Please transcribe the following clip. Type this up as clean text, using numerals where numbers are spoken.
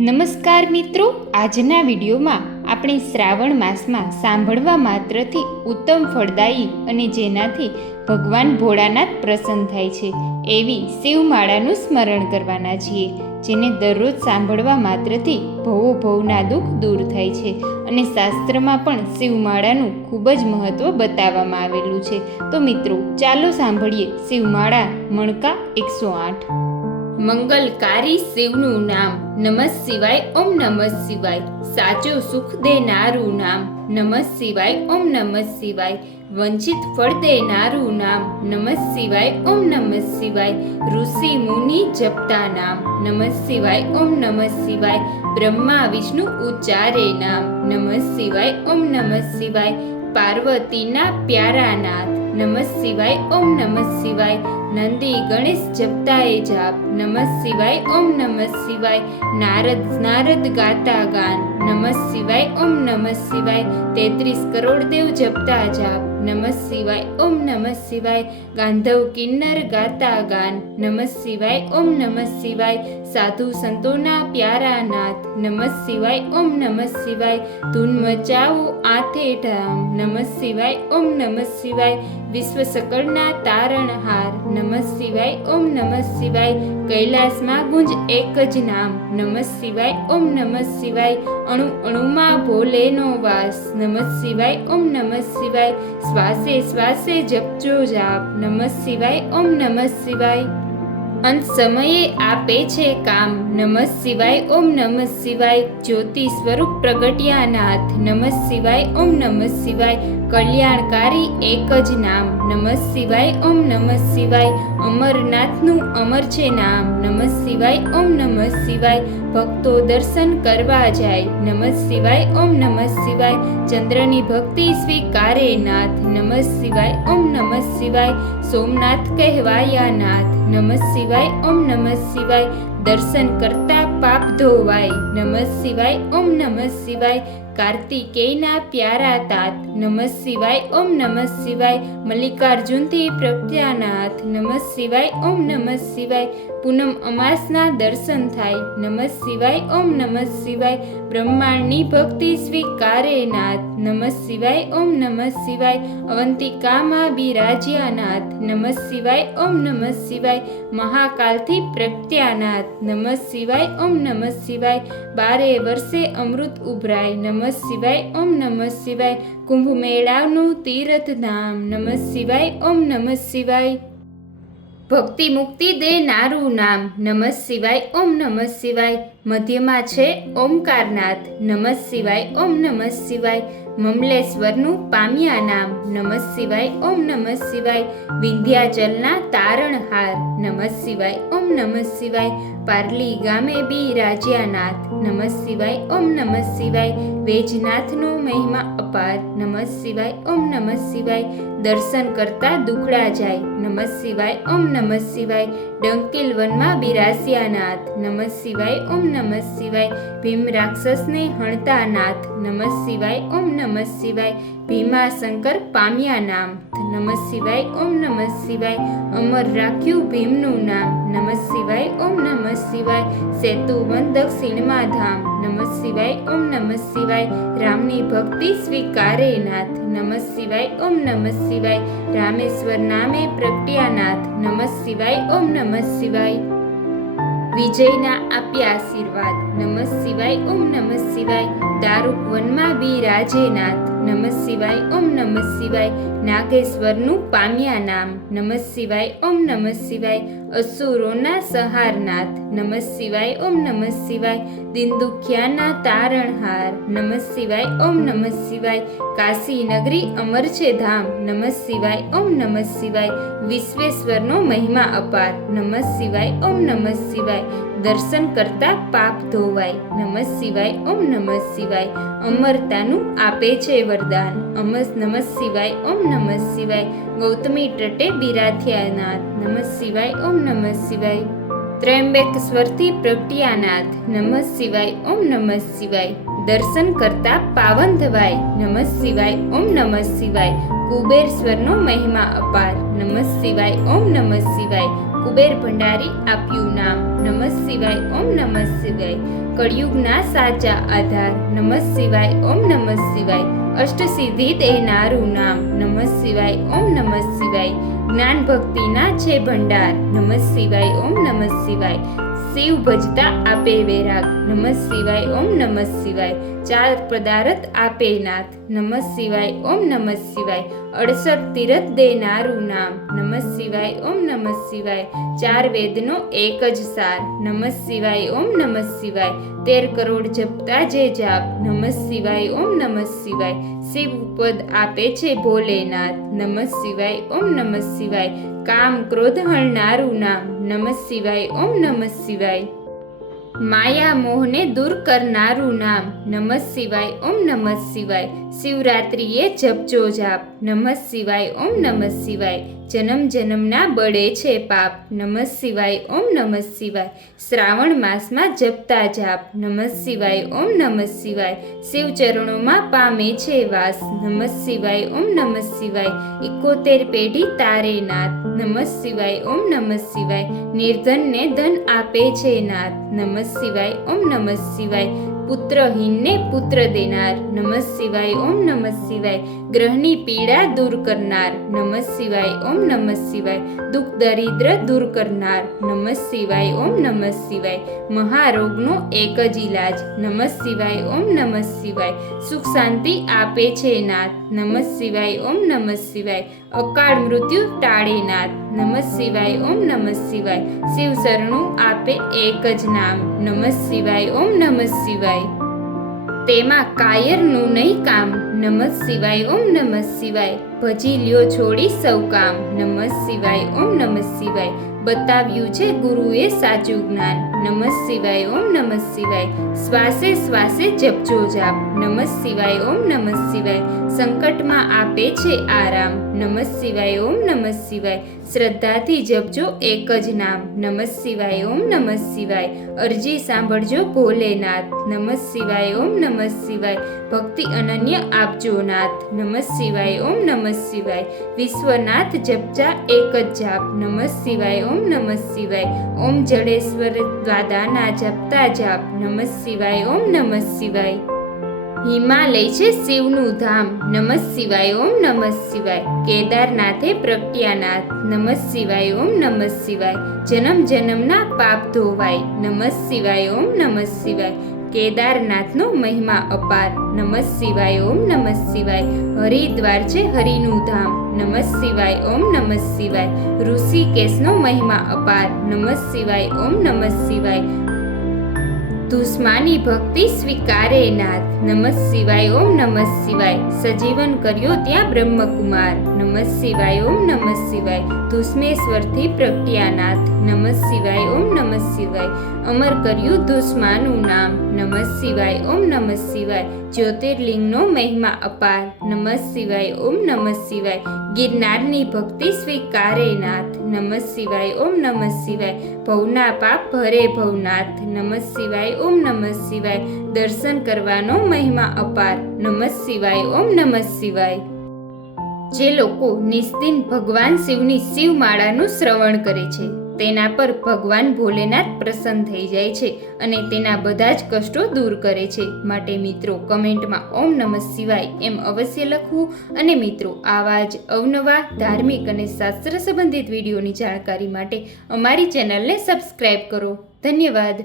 નમસ્કાર મિત્રો, આજના વિડીયોમાં આપણે શ્રાવણ માસમાં સાંભળવા માત્રથી ઉત્તમ ફળદાયી અને જેનાથી ભગવાન ભોળાનાથ પ્રસન્ન થાય છે એવી શિવમાળાનું સ્મરણ કરવાના છીએ, જેને દરરોજ સાંભળવા માત્રથી ભવોભવના દુઃખ દૂર થાય છે અને શાસ્ત્રમાં પણ શિવમાળાનું ખૂબ જ મહત્ત્વ બતાવવામાં આવેલું છે. તો મિત્રો ચાલો સાંભળીએ શિવમાળા મણકા 108. મંગલકારી શિવનું નામ નમઃ શિવાય ઓમ નમઃ શિવાય. સાચું સુખ દેનારું નામ નમઃ શિવાય ઓમ નમઃ શિવાય. વંચિત ફળ દેનારું નામ નમઃ શિવાય ઓમ નમઃ શિવાય. ઋષિ મુનિ જપતા નામ નમઃ શિવાય ઓમ નમઃ શિવાય. બ્રહ્મા વિષ્ણુ ઉચ્ચારે નામ નમઃ શિવાય ઓમ નમઃ શિવાય. પાર્વતીના પ્યારા નાથ નમઃ શિવાય ઓમ નમઃ શિવાય. નંદી ગણેશ જપતાએ જાપ નમઃ શિવાય ઓમ નમઃ શિવાય. નારદ ગાતા ગાન નમઃ શિવાય ઓમ નમઃ શિવાય. 33 કરોડ દેવ જપતા જાપ નમઃ શિવાય ઓમ નમઃ શિવાય. ગાંધવ કિન્નર ગાતા ગાન નમઃ શિવાય ઓમ નમઃ શિવાય. સાધુ સંતોના પ્યારા નાથ નમઃ શિવાય ઓમ નમઃ શિવાય. ધૂન મચાવો આથે ધામ નમઃ શિવાય ઓમ નમઃ શિવાય. વિશ્વ સકળના તારણહાર નમઃ શિવાય ઓમ નમઃ શિવાય. કૈલાસમાં ગુંજ એક જ નામ નમઃ શિવાય ઓમ નમઃ શિવાય. અણુ અણુમાં ભોલેનો વાસ નમઃ શિવાય ઓમ નમઃ શિવાય. શ્વાસે શ્વાસે જપજો જાપ નમઃ શિવાય ઓમ નમઃ શિવાય. અંત સમયે આપે છે કામ નમઃ શિવાય ઓમ નમઃ શિવાય. જ્યોતિ સ્વરૂપ પ્રગટ્યા નાથ નમઃ શિવાય ઓમ નમઃ શિવાય. કલ્યાણકારી એક જ નામ નમઃ શિવાય ઓમ નમઃ શિવાય. અમરનાથનું અમર છે નામ નમઃ શિવાય ઓમ નમઃ શિવાય. ભક્તો દર્શન કરવા જાય નમઃ શિવાય ઓમ નમઃ શિવાય. ચંદ્રની ભક્તિ સ્વીકારે નાથ નમઃ શિવાય ઓમ નમઃ શિવાય. સોમનાથ કહેવાયા નાથ નમઃ શિવાય ઓમ નમઃ શિવાય. દર્શન કરતા પાપ ધોવાય નમઃ શિવાય ઓમ નમઃ શિવાય. કાર્તિકેયના પ્યારા તાત નમઃ શિવાય ઓમ નમઃ શિવાય. મલ્લિકાર્જુનથી પ્રજ્ઞાનાથ નમઃ શિવાય ઓમ નમઃ શિવાય. પૂનમ અમાસના દર્શન થાય નમઃ શિવાય ઓમ નમઃ શિવાય. બ્રહ્માંડની ભક્તિ સ્વીકારે નાથ નમઃ શિવાય ઓમ નમઃ શિવાય. અવંતિકામાં બિરાજ્યા નાથ નમઃ શિવાય ઓમ નમઃ શિવાય. મહાકાલથી પ્રગટ્યાનાથ નમઃ શિવાય ઓમ નમઃ શિવાય. 12 વર્ષે અમૃત ઉભરાય નમઃ શિવાય ઓમ નમઃ શિવાય. કુંભ મેળાનું તીર્થ ધામ નમઃ શિવાય ઓમ નમઃ શિવાય. ભક્તિ મુક્તિ દેનારું નામ નમઃ શિવાય ઓમ નમઃ શિવાય. મધ્યમાં છે ઓમકારનાથ નમઃ શિવાય ઓમ નમઃ શિવાય. મમલેશ્વરનું પામ્યા નામ નમઃ શિવાય ઓમ નમઃ શિવાય. વિંધ્યાચલના તારણહાર નમઃ શિવાય ઓમ નમઃ શિવાય. પારલી ગામે બિરાજ્યા નાથ નમઃ શિવાય ઓમ નમઃ શિવાય. વેજનાથનો મહિમા અપાર નમઃ શિવાય ઓમ નમઃ શિવાય. દર્શન કરતા દુખડા જાય નમઃ શિવાય ઓમ નમઃ શિવાય. ડંકિલ વનમાં બિરાજ્યા નાથ નમઃ શિવાય ઓમ નમઃ શિવાય. ભીમ રાક્ષસને હણતા નાથ નમઃ શિવાય ઓમ નમઃ શિવાય. ભીમા શંકર પામ્યા નામ નમઃ શિવાય ઓમ નમઃ શિવાય. અમર રાખ્યું ભીમનું નામ નમઃ શિવાય ઓમ નમઃ શિવાય. સેતુવન દક્ષિણમાં ધામ નમઃ શિવાય ઓમ નમઃ શિવાય. રામની ભક્તિ સ્વીકારે નાથ નમઃ શિવાય ઓમ નમઃ શિવાય. રામેશ્વર નામે પ્રગટ્યા નાથ નમઃ શિવાય ઓમ નમઃ શિવાય. વિજયના આપ્યા આશીર્વાદ નમઃ શિવાય ઓમ નમઃ શિવાય. દારૂક વનમાં બિરાજે નાથ નમઃ શિવાય ઓમ નમઃ શિવાય. નાગેશ્વરનું પામ્યા નામ નમઃ શિવાય ઓમ નમઃ શિવાય. અસુરોના સહારનાથ નમઃ શિવાય ઓમ નમઃ શિવાય. દિનદુખ્યાના તારણહાર નમઃ શિવાય ઓમ નમઃ શિવાય. કાશી નગરી અમર છે ધામ નમઃ શિવાય ઓમ નમઃ શિવાય. વિશ્વેશ્વરનો મહિમા અપાર નમઃ શિવાય ઓમ નમઃ શિવાય. દર્શન કરતા પાપ ધોવાય નમઃ શિવાય ઓમ નમઃ શિવાય. અમરતાનું આપે છે વરદાન નમઃ શિવાય ઓમ નમઃ શિવાય. ગૌતમી તટે બિરાજ્યા નાથ નમઃ શિવાય ઓમ નમઃ શિવાય. ત્રયંબકેશ્વરથી પ્રગટ્યાનાથ નમઃ શિવાય ઓમ નમઃ શિવાય. દર્શન કરતા પાવન ધવાય નમઃ શિવાય ઓમ નમઃ શિવાય. કુબેરેશ્વરનો મહિમા અપાર નમઃ શિવાય ઓમ નમઃ શિવાય. કુબેર ભંડારી આપ્યું નામ નમઃ શિવાય ઓમ નમઃ શિવાય. કળિયુગના સાચા આધાર નમઃ શિવાય ઓમ નમઃ શિવાય. અષ્ટસિદ્ધિ દેનારું નામ નમઃ શિવાય ઓમ નમઃ શિવાય. જ્ઞાન ભક્તિના છે ભંડાર નમઃ શિવાય ઓમ નમઃ શિવાય. શિવ ભજતા આપે વૈરાગ નમઃ શિવાય ઓમ નમઃ શિવાય. ચાર પદાર્થ આપે નાથ નમઃ શિવાય ઓમ નમઃ શિવાય. 68 તીરથ દેનારું નામ નમઃ શિવાય ઓમ નમઃ શિવાય. ચાર વેદનો એક જ સાર નમઃ શિવાય ઓમ નમઃ શિવાય. 13 કરોડ જપતા જે જાપ નમઃ શિવાય ઓમ નમઃ શિવાય. શિવ પદ આપે છે ભોલેનાથ નમઃ શિવાય ઓમ નમઃ શિવાય. કામ ક્રોધ હણનારું નામ નમઃ શિવાય ઓમ નમઃ શિવાય. માયા મોહને દૂર કરનારું નામ નમઃ શિવાય ઓમ નમઃ શિવાય. શિવરાત્રિએ જપજો જાપ નમઃ શિવાય ઓમ નમઃ શિવાય. જન્મ જન્મના બળે છે પાપ નમઃ શિવાય ઓમ નમઃ શિવાય. શ્રાવણ માસમાં જપતા જાપ નમઃ શિવાય ઓમ નમઃ શિવાય. શિવ ચરણોમાં પામે છે વાસ નમઃ શિવાય ઓમ નમઃ શિવાય. 71 પેઢી તારે નાથ નમઃ શિવાય ઓમ નમઃ શિવાય. નિર્ધનને ધન આપે છે નાથ નમઃ શિવાય ઓમ નમઃ શિવાય. પુત્રહીનને પુત્ર દેનાર નમઃ શિવાય ઓમ નમઃ શિવાય. ગ્રહની પીડા દૂર કરનાર નમઃ શિવાય ઓમ નમઃ શિવાય. દુઃખ દરિદ્ર દૂર કરનાર નમઃ શિવાય ઓમ નમઃ શિવાય. મહારોગનો એક જ ઈલાજ નમઃ શિવાય ઓમ નમઃ શિવાય. સુખ શાંતિ આપે છે નાથ નમઃ શિવાય ઓમ નમઃ શિવાય. અકાળ મૃત્યુ ટાળે નાથ નમઃ શિવાય ઓમ નમઃ શિવાય. શિવ શરણું આપે એક જ નામ નમઃ શિવાય ઓમ નમઃ શિવાય. તેમાં કાયરનું નહીં કામ નમઃ શિવાય ઓમ નમઃ શિવાય. ભજી લ્યો છોડી સૌ કામ નમઃ શિવાય ઓમ નમઃ શિવાય. બતાવ્યું છે ગુરુએ સાચું જ્ઞાન નમઃ શિવાય ઓમ નમઃ શિવાય. શ્વાસે શ્વાસે જપજો જાપ નમઃ શિવાય ઓમ નમઃ શિવાય. સંકટમાં આપે છે આરામ નમઃ શિવાય ઓમ નમઃ શિવાય. શ્રદ્ધાથી જપજો એક જ નામ નમઃ શિવાય ઓમ નમઃ શિવાય. અરજી સાંભળજો ભોલેનાથ નમઃ શિવાય ઓમ નમઃ શિવાય. ભક્તિ અનન્ય આપજો નાથ નમઃ શિવાય ઓમ નમઃ શિવાય. વિશ્વનાથ જપજા એક જ જાપ નમઃ શિવાય ઓમ નમઃ શિવાય. ઓમ જડેશ્વર દ્વાદાના જપતા જાપ નમઃ શિવાય ઓમ નમઃ શિવાય. હિમાલય છે શિવનું ધામ નમઃ શિવાય ઓમ નમઃ શિવાય. કેદારનાથે પ્રગટ્યાનાથ નમઃ શિવાય ઓમ નમઃ શિવાય. જન્મ જન્મના પાપ ધોવાય નમઃ શિવાય ઓમ નમઃ શિવાય. કેદારનાથનો મહિમા અપાર નમઃ શિવાય ઓમ નમઃ શિવાય. હરિદ્વાર છે હરિનું ધામ નમઃ શિવાય ઓમ નમઃ શિવાય. ઋષિકેશનો મહિમા અપાર નમઃ શિવાય ઓમ નમઃ શિવાય. ધુષ્માની ભક્તિ સ્વીકારે નાથ નમઃ શિવાય ઓમ નમઃ શિવાય. સજીવન કર્યો ત્યાં બ્રહ્મકુમાર નમઃ શિવાય ઓમ નમઃ શિવાય. ધુષ્મેશ્વરથી પ્રગટ્યાનાથ નમઃ શિવાય ઓમ નમઃ શિવાય. અમર કર્યું ધુષ્માનું નામ નમઃ શિવાય ઓમ નમઃ શિવાય. જ્યોતિર્લિંગનો મહિમા અપાર નમઃ શિવાય ઓમ નમઃ શિવાય. ગિરનારની ભક્તિ સ્વીકારે નાથ નમઃ શિવાય ઓમ નમઃ શિવાય. ભવના પાપ ભરે ભવનાથ નમઃ શિવાય ઓમ નમઃ શિવાય. દર્શન કરવાનો મહિમા અપાર નમઃ શિવાય ઓમ નમઃ શિવાય. જે લોકો નિસ્દિન ભગવાન શિવની શિવમાળાનું શ્રવણ કરે છે તેના પર ભગવાન ભોલેનાથ પ્રસન્ન થઈ જાય છે અને તેના બધા જ કષ્ટો દૂર કરે છે. માટે મિત્રો કમેન્ટમાં ઓમ નમઃ શિવાય એમ અવશ્ય લખવું. અને મિત્રો આવા જ અવનવા ધાર્મિક અને શાસ્ત્ર સંબંધિત વિડીયોની જાણકારી માટે અમારી ચેનલને સબસ્ક્રાઈબ કરો. ધન્યવાદ.